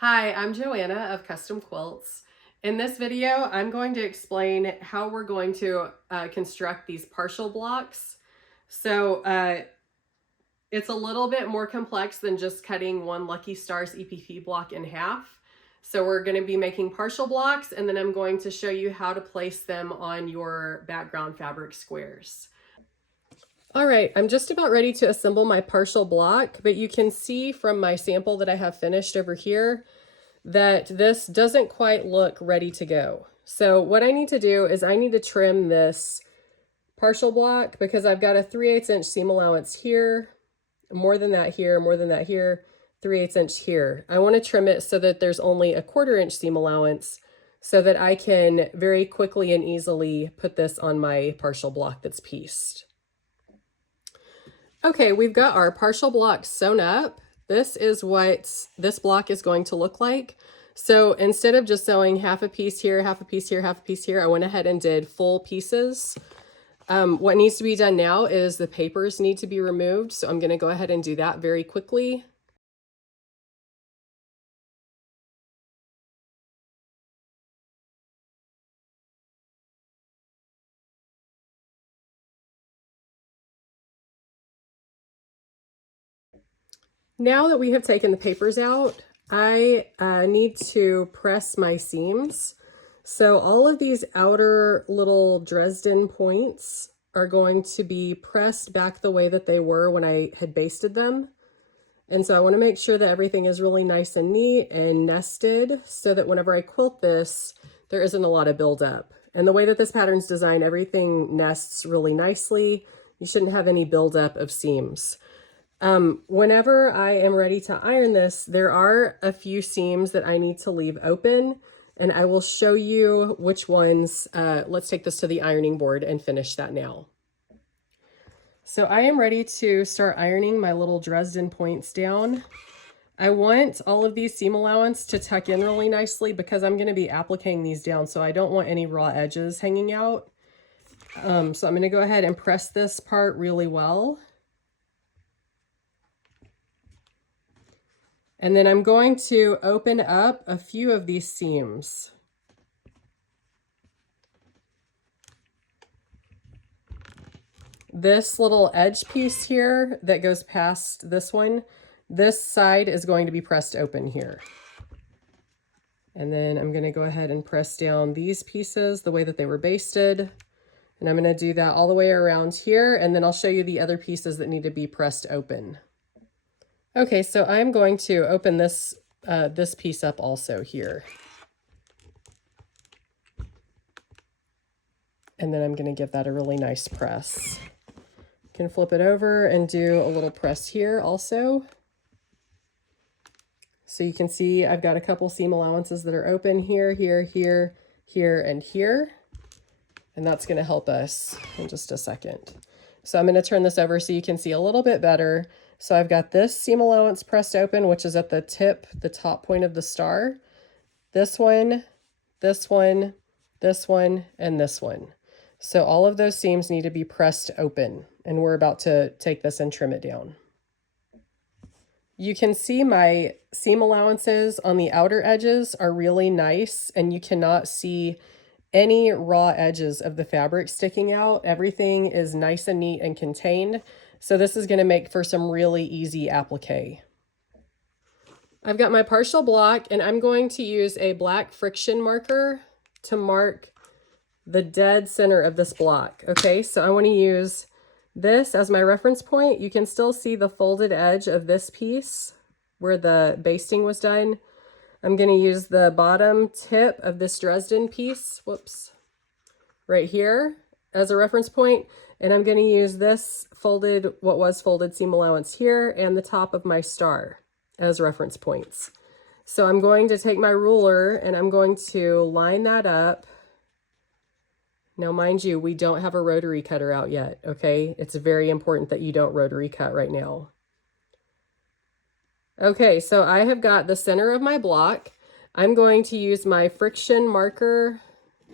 Hi, I'm Joanna of Custom Quilts. In this video, I'm going to explain how we're going to construct these partial blocks. So it's a little bit more complex than just cutting one Lucky Stars EPP block in half. So we're going to be making partial blocks, and then I'm going to show you how to place them on your background fabric squares. All right, I'm just about ready to assemble my partial block, but you can see from my sample that I have finished over here that this doesn't quite look ready to go. So what I need to do is I need to trim this partial block because I've got a 3/8 inch seam allowance here, more than that here, more than that here, 3/8 inch here. I want to trim it so that there's only a 1/4 inch seam allowance so that I can very quickly and easily put this on my partial block that's pieced. Okay, we've got our partial block sewn up. This is what this block is going to look like. So instead of just sewing half a piece here, half a piece here, half a piece here, I went ahead and did full pieces. What needs to be done now is the papers need to be removed. So I'm going to go ahead and do that very quickly. Now that we have taken the papers out, I need to press my seams. So all of these outer little Dresden points are going to be pressed back the way that they were when I had basted them. And so I want to make sure that everything is really nice and neat and nested so that whenever I quilt this, there isn't a lot of buildup. And the way that this pattern's designed, everything nests really nicely. You shouldn't have any buildup of seams. Whenever I am ready to iron this, there are a few seams that I need to leave open, and I will show you which ones. Let's take this to the ironing board and finish that now. So I am ready to start ironing my little Dresden points down. I want all of these seam allowance to tuck in really nicely because I'm going to be appliquing these down, so I don't want any raw edges hanging out. So I'm going to go ahead and press this part really well. And then I'm going to open up a few of these seams. This little edge piece here that goes past this one, this side is going to be pressed open here. And then I'm going to go ahead and press down these pieces the way that they were basted. And I'm going to do that all the way around here, and then I'll show you the other pieces that need to be pressed open. Okay, so I'm going to open this this piece up also here. And then I'm going to give that a really nice press. You can flip it over and do a little press here also. So you can see I've got a couple seam allowances that are open here, here, here, here, and here. And that's going to help us in just a second. So I'm going to turn this over so you can see a little bit better. So I've got this seam allowance pressed open, which is at the tip, the top point of the star. This one, this one, this one, and this one. So all of those seams need to be pressed open, and we're about to take this and trim it down. You can see my seam allowances on the outer edges are really nice, and you cannot see any raw edges of the fabric sticking out. Everything is nice and neat and contained. So this is going to make for some really easy applique. I've got my partial block, and I'm going to use a black friction marker to mark the dead center of this block. Okay, so I want to use this as my reference point. You can still see the folded edge of this piece where the basting was done. I'm going to use the bottom tip of this Dresden piece, whoops, right here as a reference point. And I'm going to use this folded, what was folded seam allowance here, and the top of my star as reference points. So I'm going to take my ruler and I'm going to line that up. Now, mind you, we don't have a rotary cutter out yet, okay? It's very important that you don't rotary cut right now. Okay, so I have got the center of my block. I'm going to use my friction marker.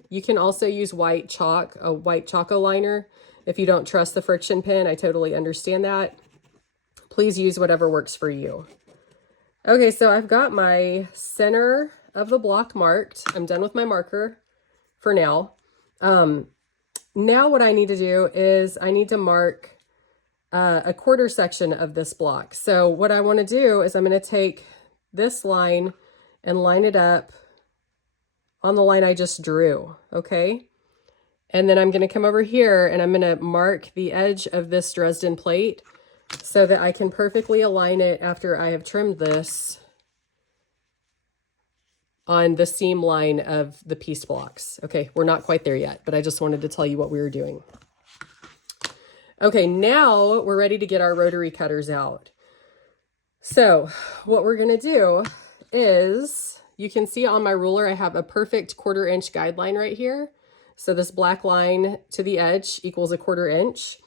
You can also use white chalk, a white Choco liner. If you don't trust the friction pen, I totally understand that. Please use whatever works for you. Okay, so I've got my center of the block marked. I'm done with my marker for now. Now what I need to do is I need to mark a quarter section of this block. So what I want to do is I'm going to take this line and line it up on the line I just drew, okay? And then I'm going to come over here and I'm going to mark the edge of this Dresden plate so that I can perfectly align it after I have trimmed this on the seam line of the piece blocks. Okay, we're not quite there yet, but I just wanted to tell you what we were doing. Okay, now we're ready to get our rotary cutters out. So what we're going to do is, you can see on my ruler I have a perfect 1/4 inch guideline right here. So this black line to the edge equals a 1/4 inch.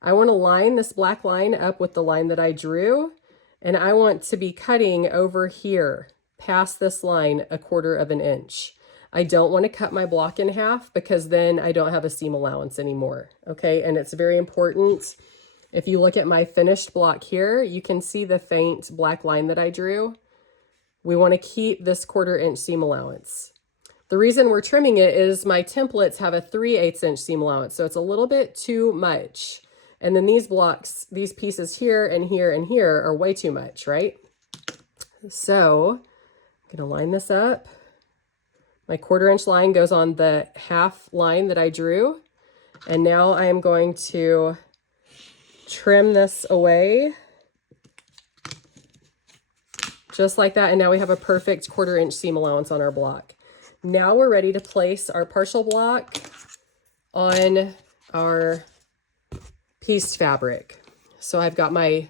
I want to line this black line up with the line that I drew, and I want to be cutting over here past this line a 1/4 inch. I don't want to cut my block in half because then I don't have a seam allowance anymore. Okay, and it's very important. If you look at my finished block here, you can see the faint black line that I drew. We want to keep this 1/4 inch seam allowance. The reason we're trimming it is my templates have a 3/8 inch seam allowance, so it's a little bit too much. And then these blocks, these pieces here and here and here are way too much, right? So I'm going to line this up. My 1/4 inch line goes on the half line that I drew. And now I am going to trim this away just like that. And now we have a perfect 1/4 inch seam allowance on our block. Now we're ready to place our partial block on our pieced fabric. So I've got my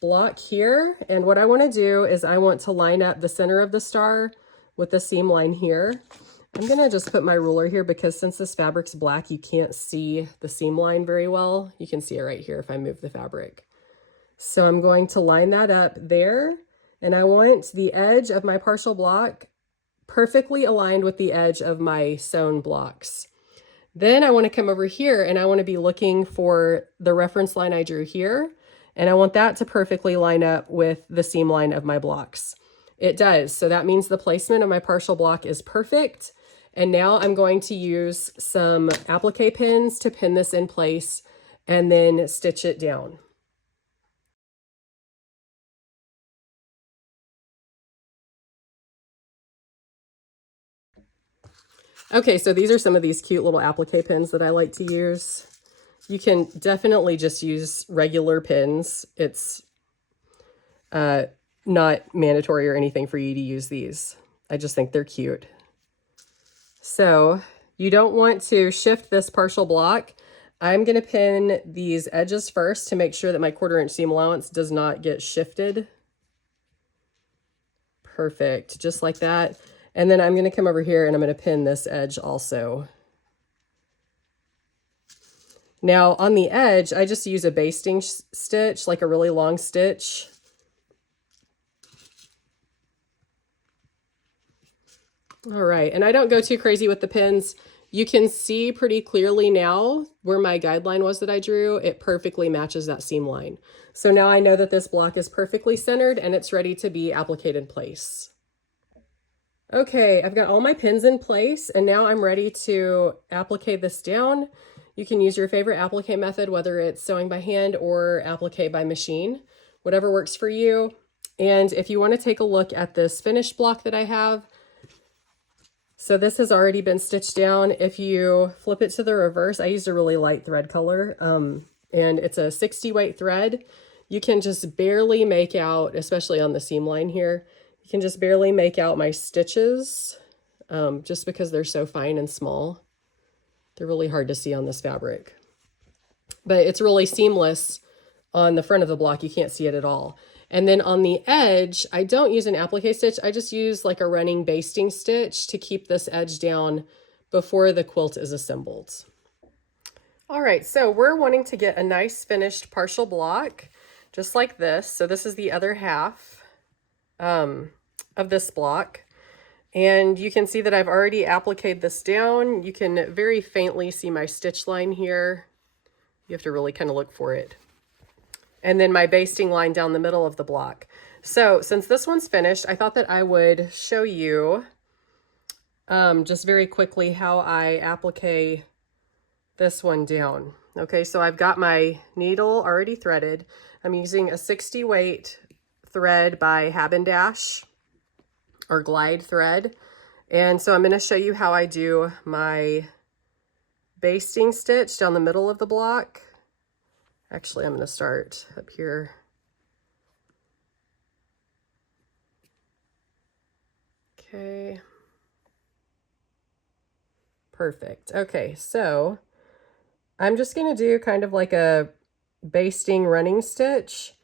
block here, and what I want to do is I want to line up the center of the star with the seam line here. I'm going to just put my ruler here because since this fabric's black, you can't see the seam line very well. You can see it right here if I move the fabric. So I'm going to line that up there, and I want the edge of my partial block perfectly aligned with the edge of my sewn blocks. Then I want to come over here and I want to be looking for the reference line I drew here, and I want that to perfectly line up with the seam line of my blocks. It does, so that means the placement of my partial block is perfect. And now I'm going to use some applique pins to pin this in place and then stitch it down. Okay, so these are some of these cute little applique pins that I like to use. You can definitely just use regular pins. It's not mandatory or anything for you to use these. I just think they're cute. So you don't want to shift this partial block. I'm going to pin these edges first to make sure that my 1/4 inch seam allowance does not get shifted. Perfect, just like that. And then I'm going to come over here and I'm going to pin this edge also. Now on the edge, I just use a basting stitch, like a really long stitch. All right, and I don't go too crazy with the pins. You can see pretty clearly now where my guideline was that I drew. It perfectly matches that seam line. So now I know that this block is perfectly centered and it's ready to be appliqued in place. Okay, I've got all my pins in place and now I'm ready to applique this down. You can use your favorite applique method, whether it's sewing by hand or applique by machine, whatever works for you. And if you want to take a look at this finished block that I have, so this has already been stitched down. If you flip it to the reverse, I used a really light thread color, and it's a 60 weight thread. You can just barely make out, especially on the seam line here, you can just barely make out my stitches just because they're so fine and small. They're really hard to see on this fabric. But it's really seamless on the front of the block. You can't see it at all. And then on the edge, I don't use an applique stitch. I just use like a running basting stitch to keep this edge down before the quilt is assembled. All right, so we're wanting to get a nice finished partial block, just like this. So this is the other half of this block. And you can see that I've already appliqued this down. You can very faintly see my stitch line here. You have to really kind of look for it. And then my basting line down the middle of the block. So since this one's finished, I thought that I would show you just very quickly how I applique this one down. Okay, so I've got my needle already threaded. I'm using a 60 weight thread by Dash or glide thread. And so I'm going to show you how I do my basting stitch down the middle of the block. Actually, I'm going to start up here. Okay. Perfect. Okay, so I'm just going to do kind of like a basting running stitch,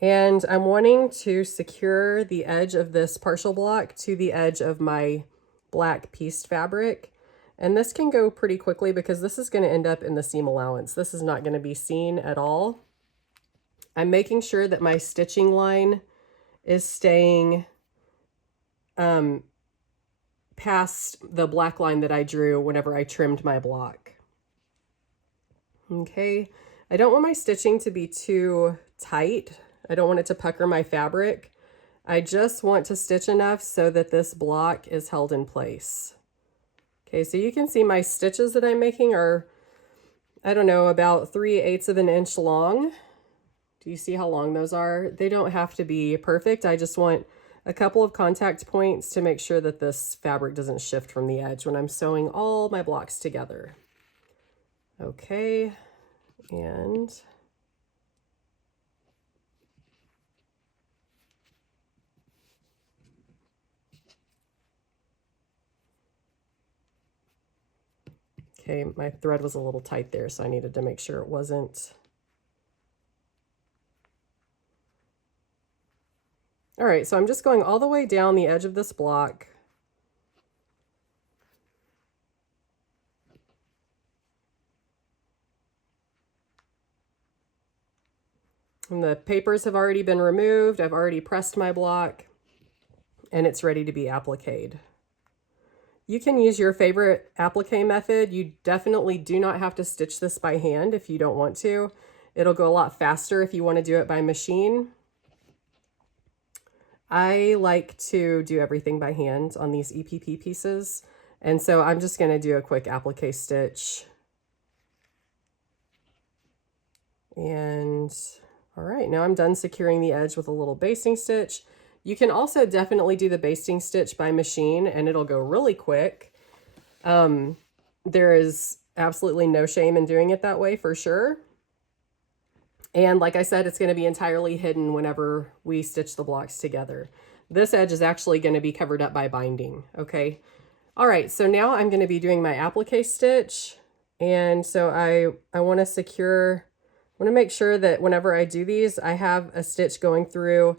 and I'm wanting to secure the edge of this partial block to the edge of my black pieced fabric. And this can go pretty quickly because this is going to end up in the seam allowance. This is not going to be seen at all. I'm making sure that my stitching line is staying past the black line that I drew whenever I trimmed my block. Okay, I don't want my stitching to be too tight. I don't want it to pucker my fabric. I just want to stitch enough so that this block is held in place. Okay, so you can see my stitches that I'm making are, I don't know, about 3/8 of an inch long. Do you see how long those are? They don't have to be perfect. I just want a couple of contact points to make sure that this fabric doesn't shift from the edge when I'm sewing all my blocks together. Okay, and okay, my thread was a little tight there, so I needed to make sure it wasn't. All right, so I'm just going all the way down the edge of this block. And the papers have already been removed. I've already pressed my block, and it's ready to be appliqued. You can use your favorite applique method. You definitely do not have to stitch this by hand if you don't want to. It'll go a lot faster if you want to do it by machine. I like to do everything by hand on these EPP pieces, and so I'm just going to do a quick applique stitch. And all right, now I'm done securing the edge with a little basting stitch. You can also definitely do the basting stitch by machine, and it'll go really quick. There is absolutely no shame in doing it that way, for sure. And like I said, it's going to be entirely hidden whenever we stitch the blocks together. This edge is actually going to be covered up by binding, okay? All right, so now I'm going to be doing my applique stitch. And so I want to secure, I want to make sure that whenever I do these, I have a stitch going through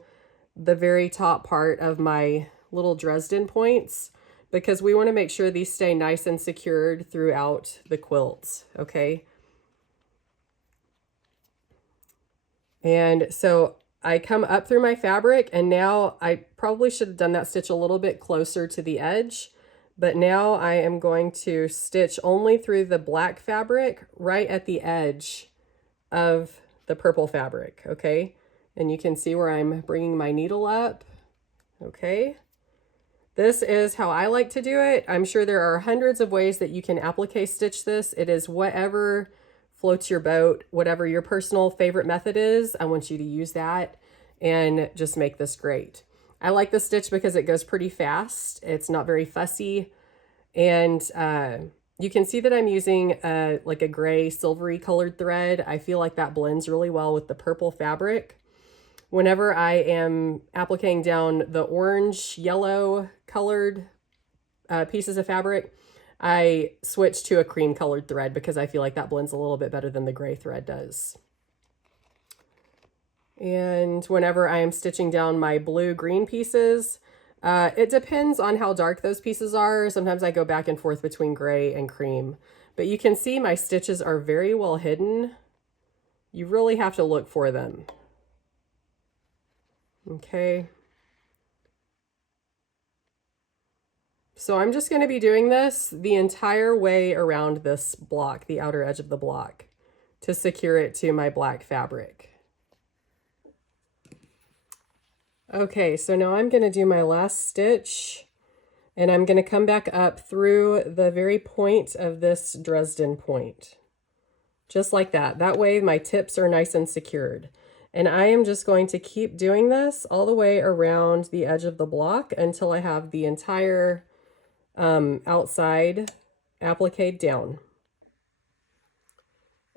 the very top part of my little Dresden points, because we want to make sure these stay nice and secured throughout the quilts, okay? And so I come up through my fabric, and now I probably should have done that stitch a little bit closer to the edge, but now I am going to stitch only through the black fabric right at the edge of the purple fabric, okay? And you can see where I'm bringing my needle up, okay? This is how I like to do it. I'm sure there are hundreds of ways that you can applique stitch this. It is whatever floats your boat, whatever your personal favorite method is. I want you to use that and just make this great. I like this stitch because it goes pretty fast. It's not very fussy. And you can see that I'm using like a gray silvery colored thread. I feel like that blends really well with the purple fabric. Whenever I am appliquing down the orange, yellow colored pieces of fabric, I switch to a cream colored thread because I feel like that blends a little bit better than the gray thread does. And whenever I am stitching down my blue-green pieces, it depends on how dark those pieces are. Sometimes I go back and forth between gray and cream. But you can see my stitches are very well hidden. You really have to look for them. Okay. So I'm just going to be doing this the entire way around this block, the outer edge of the block, to secure it to my black fabric. Okay, so now I'm going to do my last stitch, and I'm going to come back up through the very point of this Dresden point. Just like that. That way my tips are nice and secured. And I am just going to keep doing this all the way around the edge of the block until I have the entire outside appliqued down.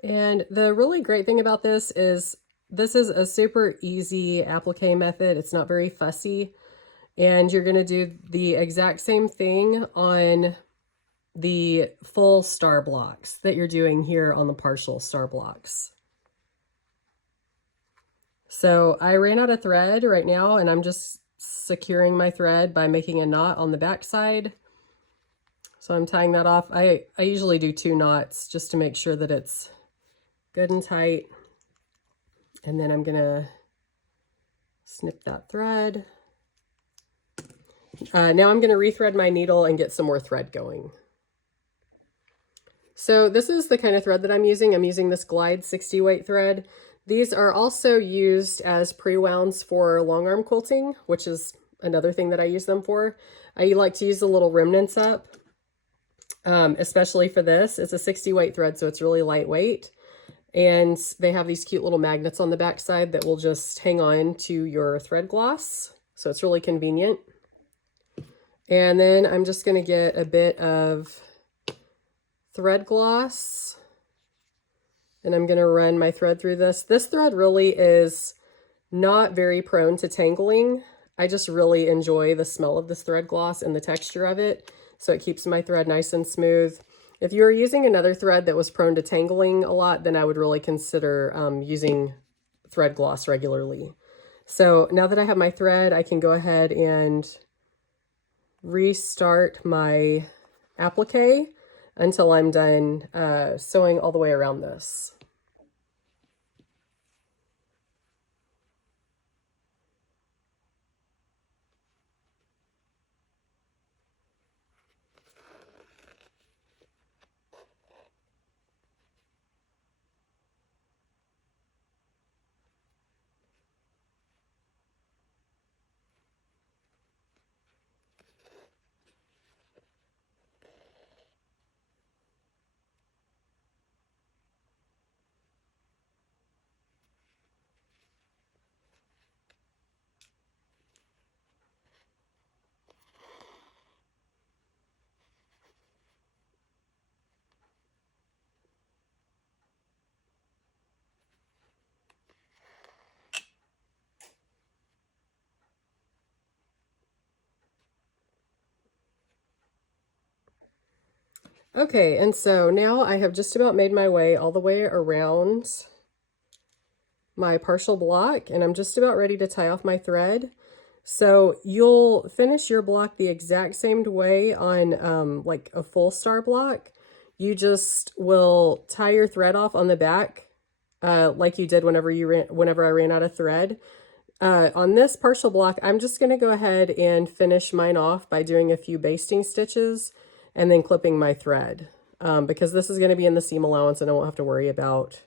And the really great thing about this is a super easy applique method. It's not very fussy. And you're going to do the exact same thing on the full star blocks that you're doing here on the partial star blocks. So I ran out of thread right now, and I'm just securing my thread by making a knot on the back side. So I'm tying that off. I usually do 2 knots just to make sure that it's good and tight. And then I'm gonna snip that thread. Now I'm gonna rethread my needle and get some more thread going. So this is the kind of thread that I'm using. I'm using this Glide 60 weight thread. These are also used as pre-wounds for long arm quilting, which is another thing that I use them for. I like to use the little remnants up, especially for this. It's a 60 weight thread, so it's really lightweight. And they have these cute little magnets on the back side that will just hang on to your thread gloss. So it's really convenient. And then I'm just going to get a bit of thread gloss, and I'm going to run my thread through this. This thread really is not very prone to tangling. I just really enjoy the smell of this thread gloss and the texture of it, so it keeps my thread nice and smooth. If you were using another thread that was prone to tangling a lot, then I would really consider using thread gloss regularly. So now that I have my thread, I can go ahead and restart my applique until I'm done sewing all the way around this. Okay, and so now I have just about made my way all the way around my partial block, and I'm just about ready to tie off my thread. So you'll finish your block the exact same way on like a full star block. You just will tie your thread off on the back like you did whenever I ran out of thread. On this partial block, I'm just going to go ahead and finish mine off by doing a few basting stitches and then clipping my thread because this is going to be in the seam allowance and I won't have to worry about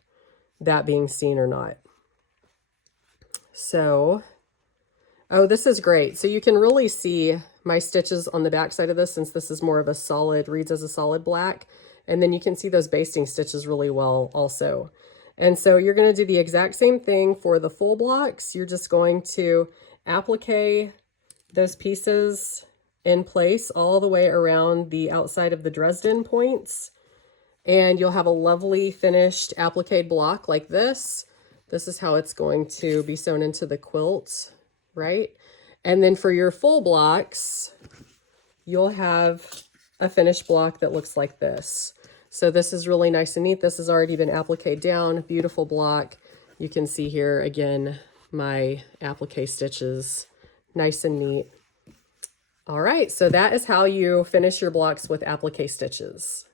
that being seen or not. So, oh, this is great. So you can really see my stitches on the back side of this, since this is more of a solid, reads as a solid black. And then you can see those basting stitches really well also. And so you're going to do the exact same thing for the full blocks. You're just going to applique those pieces in place all the way around the outside of the Dresden points. And you'll have a lovely finished applique block like this. This is how it's going to be sewn into the quilt, right? And then for your full blocks, you'll have a finished block that looks like this. So this is really nice and neat. This has already been appliqued down, beautiful block. You can see here again, my applique stitches, nice and neat. All right, so that is how you finish your blocks with applique stitches.